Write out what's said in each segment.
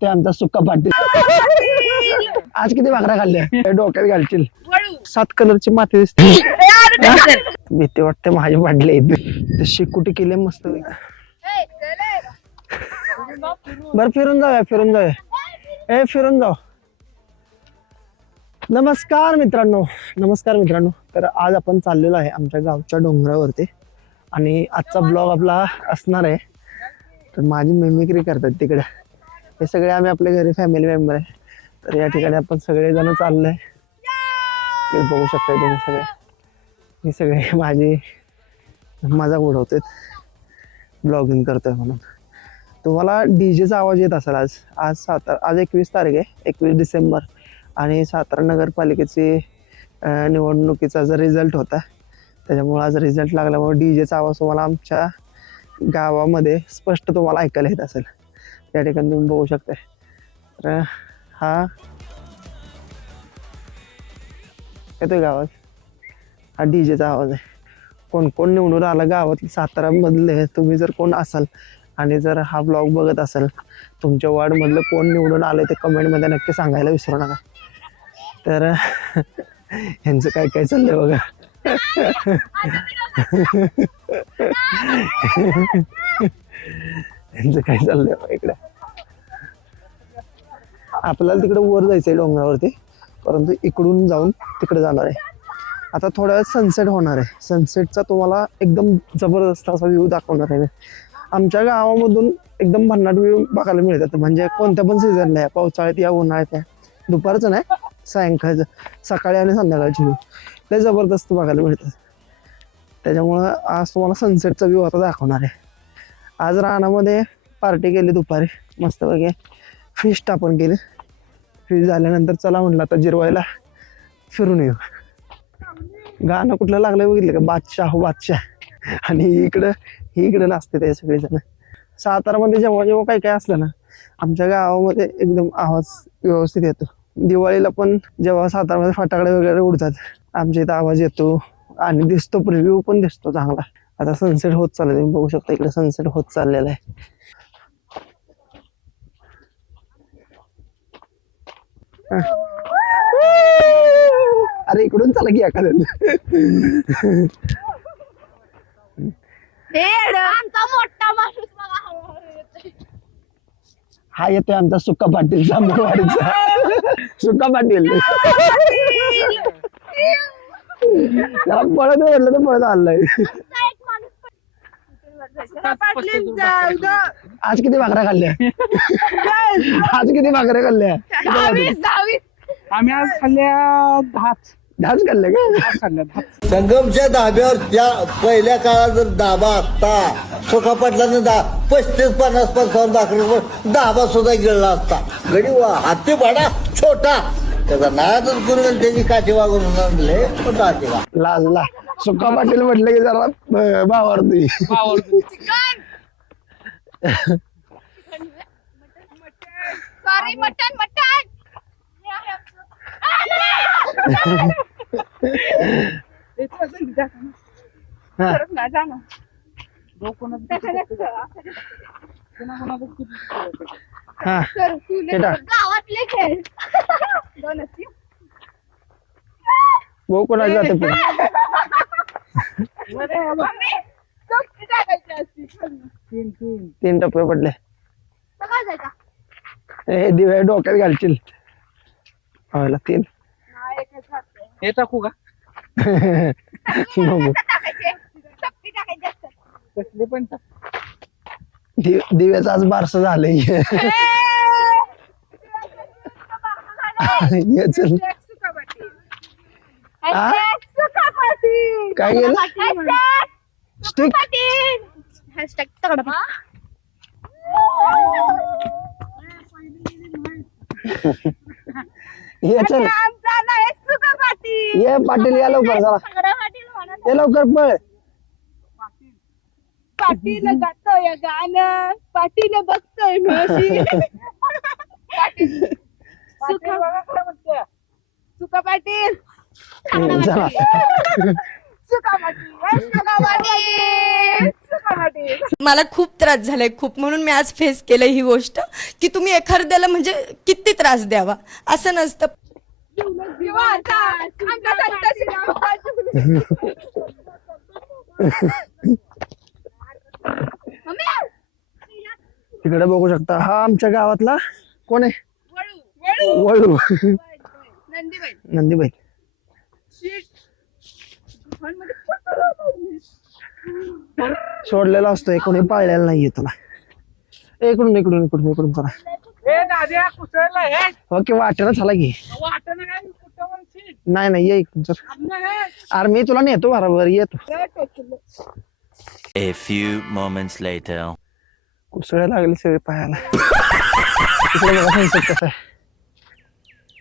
ते आमचा सुक्का पाटील आज किती भाकऱ्या खाल्ल्या? हे डोक्यात घालशील. सात कलरची माती दिसते. भीती वाटते माझे पाडले ते शिकुटी केले मस्त. बर फिरून जाऊया फिरून जाऊया. ए फिरून जाऊ. नमस्कार मित्रांनो. नमस्कार मित्रांनो. तर आज आपण चाललेलो आहे आमच्या गावच्या डोंगरावरती. आणि आजचा ब्लॉग आपला असणार आहे. तर माझी मेमिक्री करतात तिकडे. हे सगळे आम्ही आपल्या घरी फॅमिली मेंबर आहे. तर या ठिकाणी आपण सगळेजण चाललोय. आहे बघू शकता तुम्ही सगळे. हे सगळे माझी मजाक उडवतात ब्लॉगिंग करतोय म्हणून. तुम्हाला डी जेचा आवाज येत असेल आज. आज सातारा आज एकवीस तारीख आहे. एकवीस डिसेंबर. आणि सातारा नगरपालिकेची निवडणुकीचा जर रिझल्ट होता त्याच्यामुळे आज रिझल्ट लागल्यामुळे डीजेचा आवाज तुम्हाला आमच्या गावामध्ये स्पष्ट तुम्हाला ऐकायला येत असेल. त्या ठिकाणी तुम्ही बघू शकता तर हा. येतोय गावात हा डीजेचा आवाज आहे. कोण कोण निवडून आला गावात सातारामधले? तुम्ही जर कोण असाल आणि जर हा ब्लॉग बघत असाल तुमच्या वार्डमधलं कोण निवडून आलं ते कमेंटमध्ये नक्की सांगायला विसरू नका. तर ह्यांचं काय काय चाललंय बघा. त्यांचं काय चाललंय इकडे? आपल्याला तिकडे वर जायचंय डोंगरावरती परंतु इकडून जाऊन तिकडे जाणार आहे. आता थोड्या वेळात सनसेट होणार आहे. सनसेटचा तुम्हाला एकदम जबरदस्त असा व्ह्यू दाखवणार आहे. आमच्या गावामधून एकदम भन्नाट व्ह्यू बघायला मिळतात. म्हणजे कोणत्या पण सीझन नाही पावसाळ्यात या उन्हाळ्यात या दुपारचं नाही सायंकाळचं सकाळी आणि संध्याकाळची व्ह्यू लय जबरदस्त बघायला मिळतात. त्याच्यामुळं आज तुम्हाला सनसेटचा व्ह्यू आता दाखवणार आहे. आज रानामध्ये पार्टी केली दुपारी. मस्त बघे फिश टापण केली. फिश झाल्यानंतर चला म्हटलं आता जिरवायला फिरून येऊ. गाणं कुठलं लागलं बघितलं का? बादशाह हो बादशाह. आणि इकडं ही इकडं नाचते ते सगळेजण. सातारामध्ये जेव्हा जेव्हा काही काय असलं ना आमच्या गावामध्ये एकदम आवाज व्यवस्थित येतो. दिवाळीला पण जेव्हा सातारामध्ये फटाकडे वगैरे उडतात आमच्या इथं आवाज येतो आणि दिसतो प्रिव्ह्यू पण दिसतो चांगला. आता सनसेट होत चाललं तुम्ही बघू शकता इकडे सनसेट होत चाललेला आहे. अरे इकडून चला की एखाद्या मोठा माणूस. हा येतोय आमचा सुक्का पाटील जांभळवाडीचा. सुक्का पाटील. त्याला पळत म्हटलं तर पळत आलाय आमचा एक माणूस पण- आज किती भाकऱ्या खाल्ल्या? आज किती भाकऱ्या खाल्ल्या? आम्ही आज खाल्ल्या दहाच. दहाच खाल्ल्या का? खाल्ल्या संगमच्या धाब्यावर त्या पहिल्या काळात जर दाबा असता सुखा पाटलानं दा पस्तीस पन्नास पंचावन्न दाखल दाबा सुद्धा गिळला असता. गडी वा हाती भाडा छोटा. त्याचा नादच करून त्याची काठी वागून लाजला. सुक्का पाटील म्हटलं की जरा भावार्थी सॉरी मटन मटन हा. हा. हे टाक. गावातले खेळ. भाऊ कोणाला जाते तीन टप्पे पडले. हे दिव्या डोक्यात घालशील. व्हायला तीन. हे टाकू का? नको. कसले पण दिव्याचं आज बारस झालंय. चल. हा? काय? Hashtag स्टिक ये चल. पाटील. ये पाटील या लवकर म्हणत ये लवकर पळ. पाटील गातोय गाणं. पाटील बघतोय म्हशी सुका पाटील. चला. मला खूप त्रास झालाय खूप. म्हणून मी आज फेस केलं ही गोष्ट की तुम्ही एखाद्याला म्हणजे किती त्रास द्यावा? असं नसतं. तिकडे बघू शकता. हा आमच्या गावातला कोण आहे? वळू. नंदीबाई. सोडलेला असतोय कोणी पाळलेला नाहीये तुला इकडून इकडून इकडून इकडून चला ए दाद्या कुसळला ओके वाटेनं चला की. नाही नाही ये इकडून चल अरे मी तुला नेतो बरोबर येतो A few moments later. कुसळ्या लागले सगळे पायाला तिकडे बघा कसं आहे.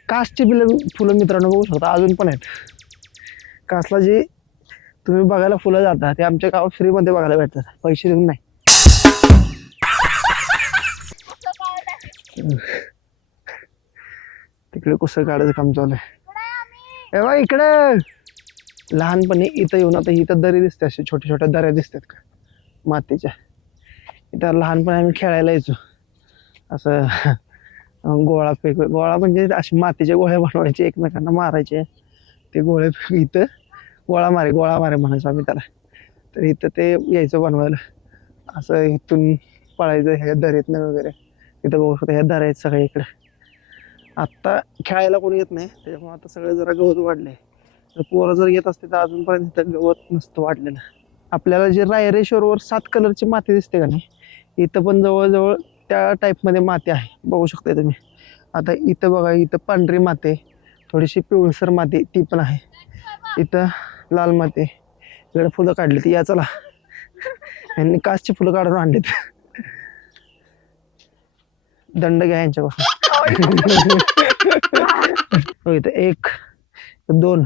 कासची बिलं फुलं मित्रांनो बघू शकता अजून पण आहेत. कासला जी तुम्ही बघायला फुलं जाता ते आमच्या गावात फ्रीमध्ये बघायला भेटतात. पैसे देऊन नाही. तिकडे कसं काढायचं काम चालू आहे? ए बा इकडे! लहानपणी इथं येऊन आता इथं दरी दिसते असे छोट्या छोट्या दऱ्या दिसतात का? मातीच्या. इथं लहानपणी आम्ही खेळायला यायचो. असं गोळा फेक गोळा म्हणजे असे मातीचे गोळे बनवायचे एकमेकांना मारायचे. ते गोळे फेक- इथं गोळा मारे गोळा मारे म्हणायचो आम्ही त्याला. तर इथं ते यायचं बनवायला. असं इथून पळायचं ह्या दरीतनं वगैरे. इथं बघू शकता ह्या दर आहेत सगळ्या इकडे. आत्ता खेळायला कोणी येत नाही त्याच्यामुळे आता सगळे जरा गवत वाढले तर पोरं जर येत असते तर अजूनपर्यंत इथं गवत नसतं वाढलेलं. आपल्याला जे रायरेश्वरवर सात कलरची माती दिसते का नाही इथं पण जवळजवळ त्या टाईपमध्ये माती आहे. बघू शकता तुम्ही. आता इथं बघा इथं पांढरी माती थोडीशी पिवळसर माती ती पण आहे. इथं लाल माती. इकडे फुलं काढली ती या चला. यांनी कासची फुलं काढून आणलीत. दंड घ्या यांच्यापासून. हो एक दोन?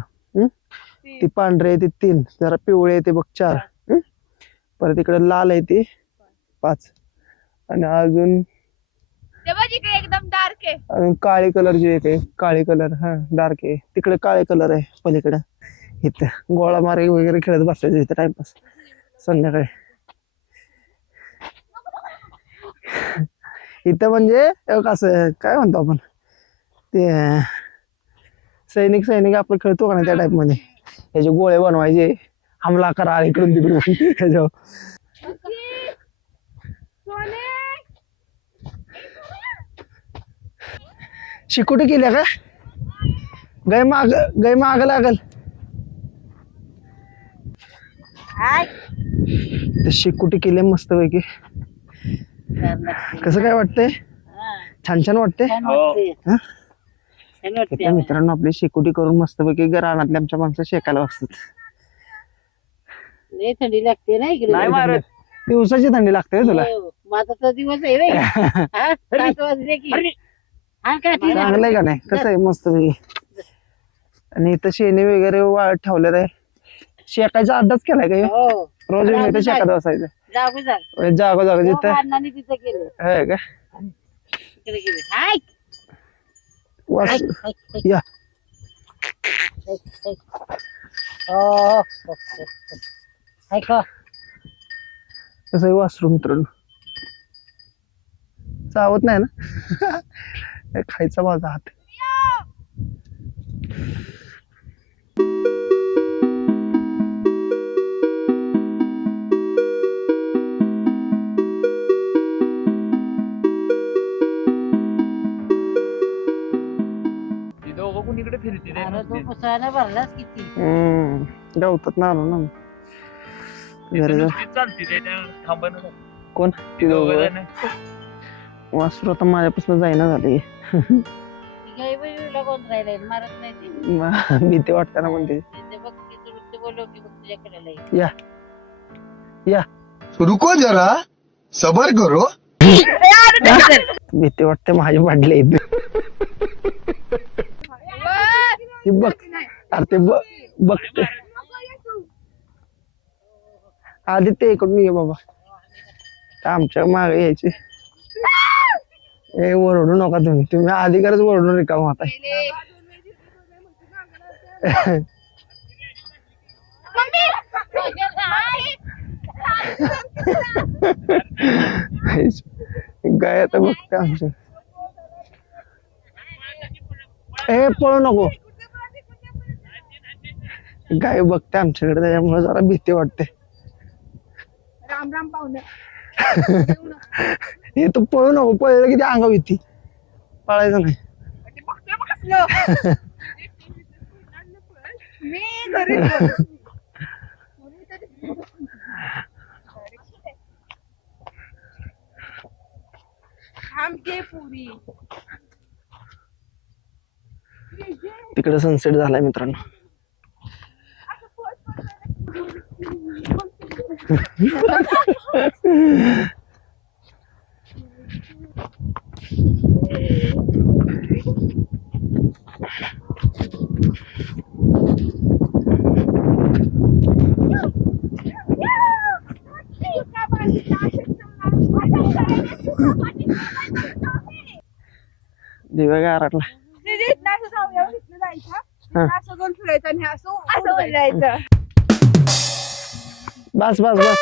ती पांढरे आहे ती तीन. जरा पिवळे ते बघ चार? परत इकडे लाल आहे ती पाच. आणि अजून एकदम डार्क आहे. अजून काळी एक आहे. काळी कलर हा डार्क आहे. तिकडे काळे कलर आहे पलीकडे. इथं गोळा मारे वगैरे खेळत बसायचं इथं टाइमपास संध्याकाळी. इथं म्हणजे कसं काय म्हणतो आपण? ते सैनिक सैनिक आपण खेळतो का ना त्या टाईपमध्ये? याचे गोळे बनवायचे. हमला करा इकडून तिकडून. ह्याच्यावर शिकुटी केल्या का? गैमाग माग गाय माग लागल. ते शिकुटी केले मस्त पैकी कसं काय वाटतंय? छान छान वाटतंय? हा? मित्रांनो आपली शेकोटी करून मस्तपैकी रानातल्या आमच्या माणसं शेकायला बसतात. थंडी लागते ना इकडे. नाही मारत. दिवसाची थंडी लागते तुला? हो, माझा तर दिवस आहे हा? की. नाही? कसं आहे मस्त आणि इथं शेणी वगैरे ठेवलेलं आहे. शेकायचा अड्डाच केलाय का ह्यो? हो. रोज येऊन इथं शेकात बसायचं. जागो जागो जिथं अण्णांनी तिथं केलं आहे का? तिकडे गेले हाय. वास. या. हो, हो, हो, हो. कसं आहे वासरू मित्रांनो. चावत नाही ना? हे खायचा माझा हात. कुणीकडे फिरते रे अरे तू नुसते? पुसळाने भरलास किती? हम्म गवतात ना आलो ना तिथं घरी जा. नुसतीच चालते रे, त्या थांबणं नाही. कोण? ती दोघं दोघं जण. वासरू आता माझ्यापासून जाईना झाली. गाई बहिणीला कोण राहिलंय? मारत नाही ते? म- भीती वाटते ना म्हणते. ते बघ की तू नुसतं बोलव की बघ तुझ्याकडे लई. रुको जरा. सबर करो. भीती वाटते माझी वाढले ती बघ. अरे ते बघ. बघते आदित्य इकडून ये बाबा. आमच्या मागे यायचे. ए ओरडू नका तुम्ही. तुम्ही अधिकारच ओरडून रिकाम होता गाय आता बघते आमच्या. ए पळू नको. गाय बघते आमच्याकडे त्याच्यामुळे जरा भीती वाटते. राम राम पाहुणे. हे तू पळू नको पळलं की ते येते पळायचं नाही. तिकडे सनसेट झालाय मित्रांनो. दिव्या काय आराटला असं जाऊया इथनं जायचं हा. असं दोन फिरायचं आणि असं असं बोलायचं Bas bas bas.